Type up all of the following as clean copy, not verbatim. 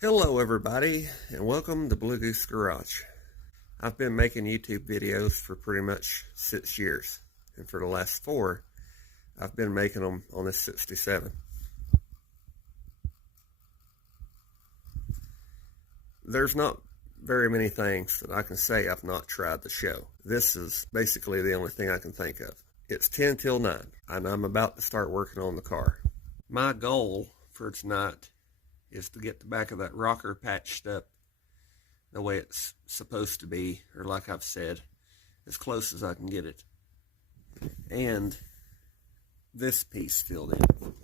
Hello everybody, and welcome to Blue Goose Garage. I've been making YouTube videos for pretty much 6 years, and for the last 4, I've been making them on this 67. There's not very many things that I can say I've not tried to show. This is basically the only thing I can think of. It's 10 till 9, and I'm about to start working on the car. My goal for tonight is to get the back of that rocker patched up the way it's supposed to be, or like I've said, as close as I can get it. And this piece filled in.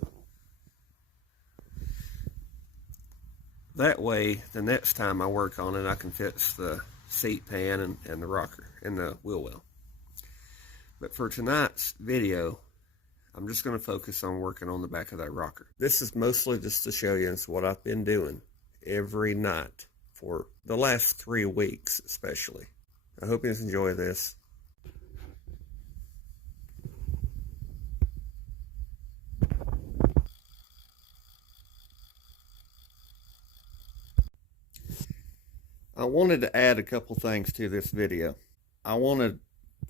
That way, the next time I work on it, I can fix the seat pan and the rocker and the wheel well. But for tonight's video, I'm just going to focus on working on the back of that rocker. This is mostly just to show you what I've been doing every night for the last 3 weeks especially. I hope you enjoy this. I wanted to add a couple things to this video. I wanted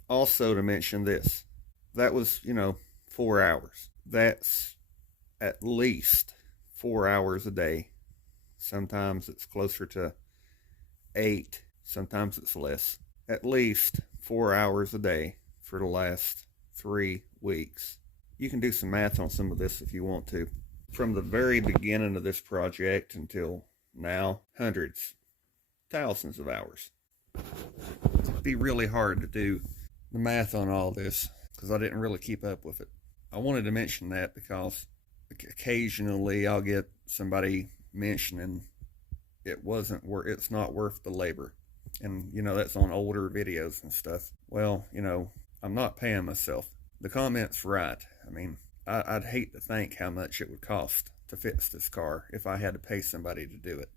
also to mention this. That was, 4 hours. That's at least 4 hours a day. Sometimes it's closer to 8, sometimes it's less. At least 4 hours a day for the last 3 weeks. You can do some math on some of this if you want to. From the very beginning of this project until now, hundreds, thousands of hours. It'd be really hard to do the math on all this because I didn't really keep up with it. I wanted to mention that because occasionally I'll get somebody mentioning it's not worth the labor. And, that's on older videos and stuff. Well, I'm not paying myself. The comment's right. I mean, I'd hate to think how much it would cost to fix this car if I had to pay somebody to do it.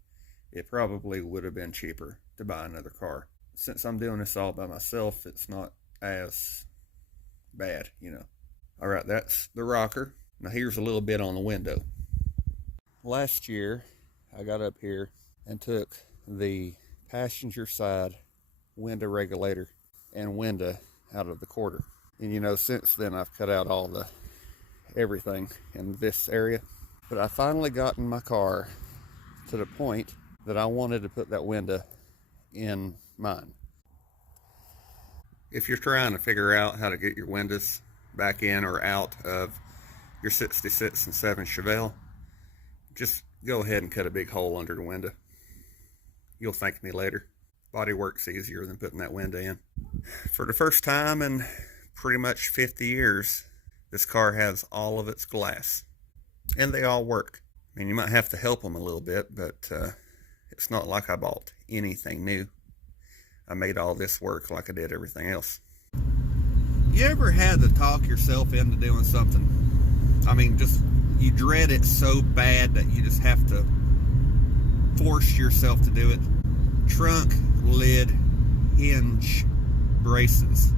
It probably would have been cheaper to buy another car. Since I'm doing this all by myself, it's not as bad, All right, that's the rocker. Now here's a little bit on the window. Last year, I got up here and took the passenger side window regulator and window out of the quarter. And since then I've cut out all everything in this area. But I finally got in my car to the point that I wanted to put that window in mine. If you're trying to figure out how to get your windows back in or out of your 66 and 7 Chevelle, just go ahead and cut a big hole under the window. You'll thank me later. Body work's easier than putting that window in. For the first time in pretty much 50 years, this car has all of its glass. And they all work. I mean, you might have to help them a little bit, but it's not like I bought anything new. I made all this work like I did everything else. You ever had to talk yourself into doing something? I mean, you dread it so bad that you just have to force yourself to do it. Trunk, lid, hinge, braces.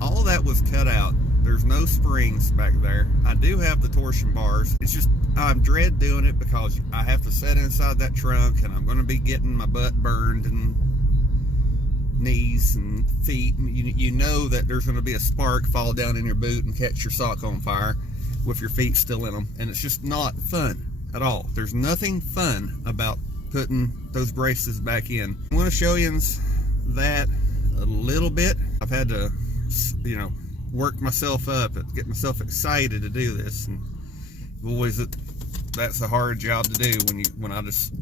All that was cut out. There's no springs back there. I do have the torsion bars. It's just, I dread doing it because I have to sit inside that trunk and I'm going to be getting my butt burned and knees and feet, and you know that there's going to be a spark fall down in your boot and catch your sock on fire with your feet still in them, and it's just not fun at all. There's nothing fun about putting those braces back in. I'm going to show you that a little bit. I've had to work myself up and get myself excited to do this, and boys, that's a hard job to do when I just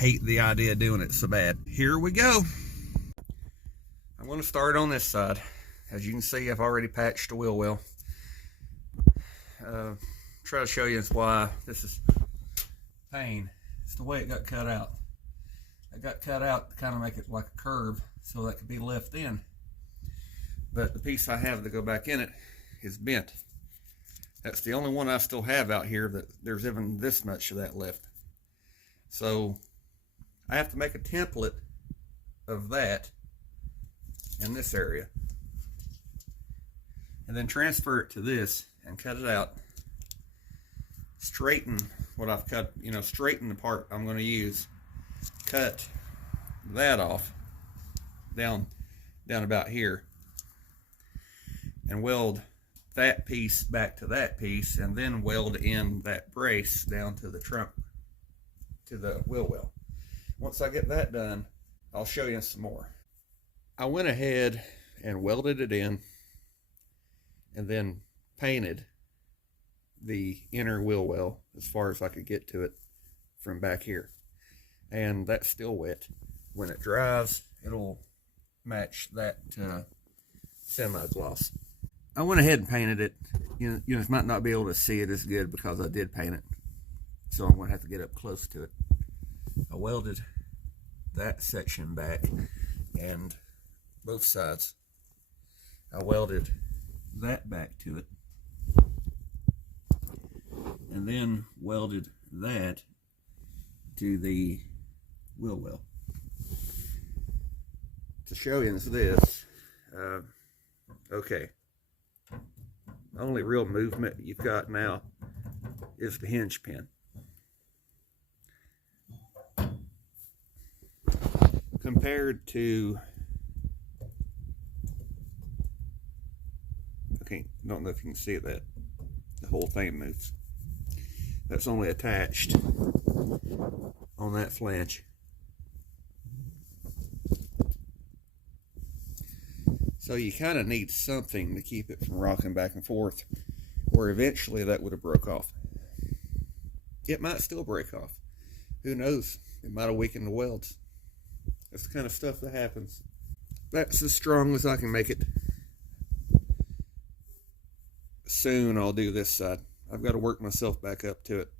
hate the idea of doing it so bad. Here we go. I'm going to start on this side. As you can see, I've already patched the wheel well. Try to show you why this is pain. It's the way it got cut out. It got cut out to kind of make it like a curve so that could be left in. But the piece I have to go back in it is bent. That's the only one I still have out here that there's even this much of that left. So I have to make a template of that in this area and then transfer it to this and cut it out, straighten what I've cut, straightened the part I'm going to use, cut that off down about here, and weld that piece back to that piece, and then weld in that brace down to the trunk, to the wheel well. Once I get that done, I'll show you some more. I went ahead and welded it in, and then painted the inner wheel well as far as I could get to it from back here. And that's still wet. When it dries, it'll match that semi-gloss. I went ahead and painted it. You might not be able to see it as good because I did paint it, so I'm going to have to get up close to it. I welded that section back, and both sides. I welded that back to it, and then welded that to the wheel well. To show you this, okay, the only real movement you've got now is the hinge pin. Compared to, okay, don't know if you can see that, the whole thing moves. That's only attached on that flange. So you kind of need something to keep it from rocking back and forth, or eventually that would have broke off. It might still break off. Who knows? It might have weakened the welds. That's the kind of stuff that happens. That's as strong as I can make it. Soon I'll do this side. I've got to work myself back up to it.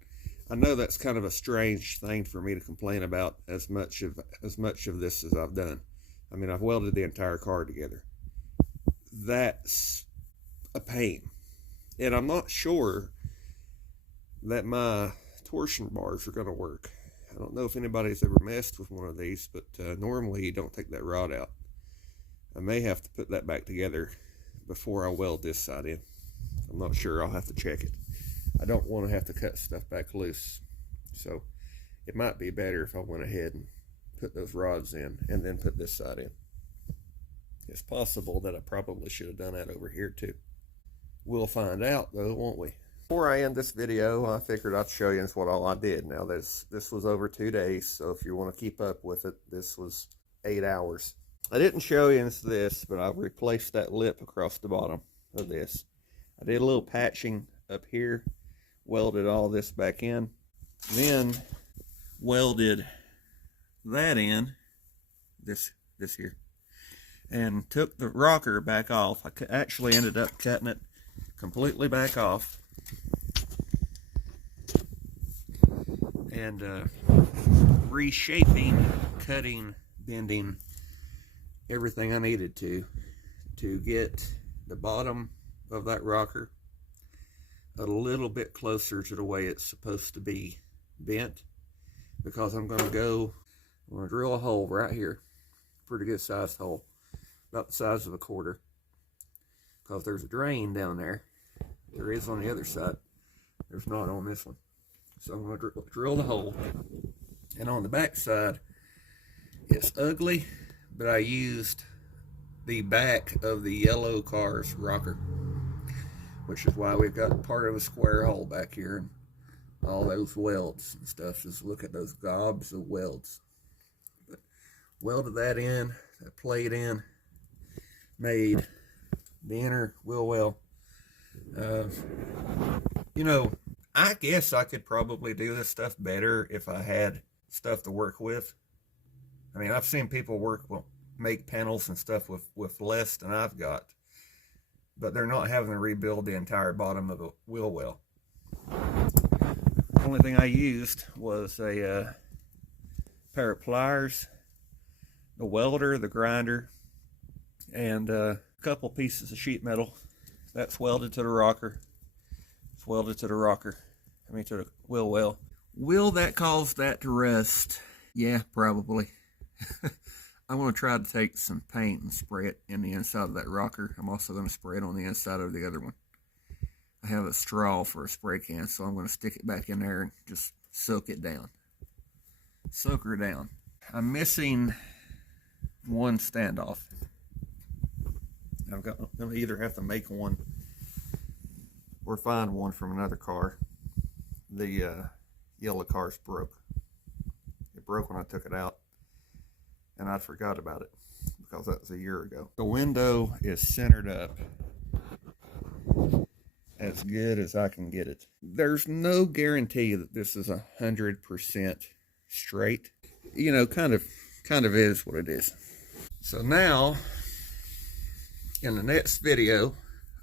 I know that's kind of a strange thing for me to complain about as much of this as I've done. I mean, I've welded the entire car together. That's a pain. And I'm not sure that my torsion bars are going to work. I don't know if anybody's ever messed with one of these, but normally you don't take that rod out. I may have to put that back together before I weld this side in. I'm not sure. I'll have to check it. I don't want to have to cut stuff back loose. So it might be better if I went ahead and put those rods in and then put this side in. It's possible that I probably should have done that over here too. We'll find out though, won't we? Before I end this video, I figured I'd show you what all I did. Now this was over 2 days, so if you want to keep up with it, this was 8 hours. I didn't show you this, but I replaced that lip across the bottom of this. I did a little patching up here, welded all this back in, then welded that in, this here, and took the rocker back off. I actually ended up cutting it completely back off, and reshaping, cutting, bending everything I needed to get the bottom of that rocker a little bit closer to the way it's supposed to be bent, because I'm going to drill a hole right here, pretty good sized hole, about the size of a quarter, because there's a drain down there. There is on the other side. There's not on this one. So I'm going to drill the hole. And on the back side, it's ugly, but I used the back of the yellow car's rocker, which is why we've got part of a square hole back here and all those welds and stuff. Just look at those gobs of welds. But welded that in, that plate in, made the inner wheel well. I guess I could probably do this stuff better if I had stuff to work with. I mean, I've seen people make panels and stuff with less than I've got, but they're not having to rebuild the entire bottom of a wheel well. The only thing I used was a pair of pliers, the welder, the grinder, and a couple pieces of sheet metal. That's welded to the rocker. It's welded to the rocker. To the wheel well. Will that cause that to rust? Yeah, probably. I'm going to try to take some paint and spray it in the inside of that rocker. I'm also going to spray it on the inside of the other one. I have a straw for a spray can, so I'm going to stick it back in there and just soak it down. Soak her down. I'm missing one standoff. I'm going to either have to make one or find one from another car. The yellow car's broke. It broke when I took it out, and I forgot about it because that was a year ago. The window is centered up as good as I can get it. There's no guarantee that this is 100% straight. You know, kind of is what it is. So now, in the next video,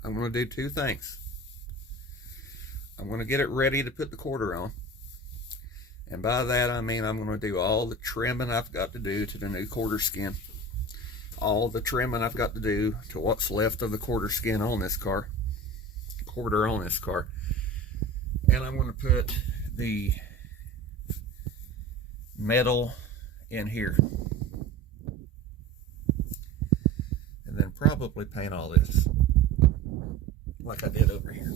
I'm going to do two things. I'm going to get it ready to put the quarter on. And by that I mean I'm going to do all the trimming I've got to do to the new quarter skin. All the trimming I've got to do to what's left of the quarter skin on this car. Quarter on this car. And I'm going to put the metal in here. And then probably paint all this like I did over here.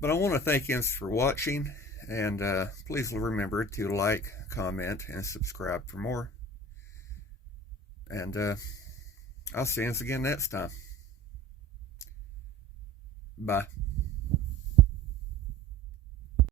But I want to thank you for watching, and please remember to like, comment, and subscribe for more. And I'll see you again next time. Bye.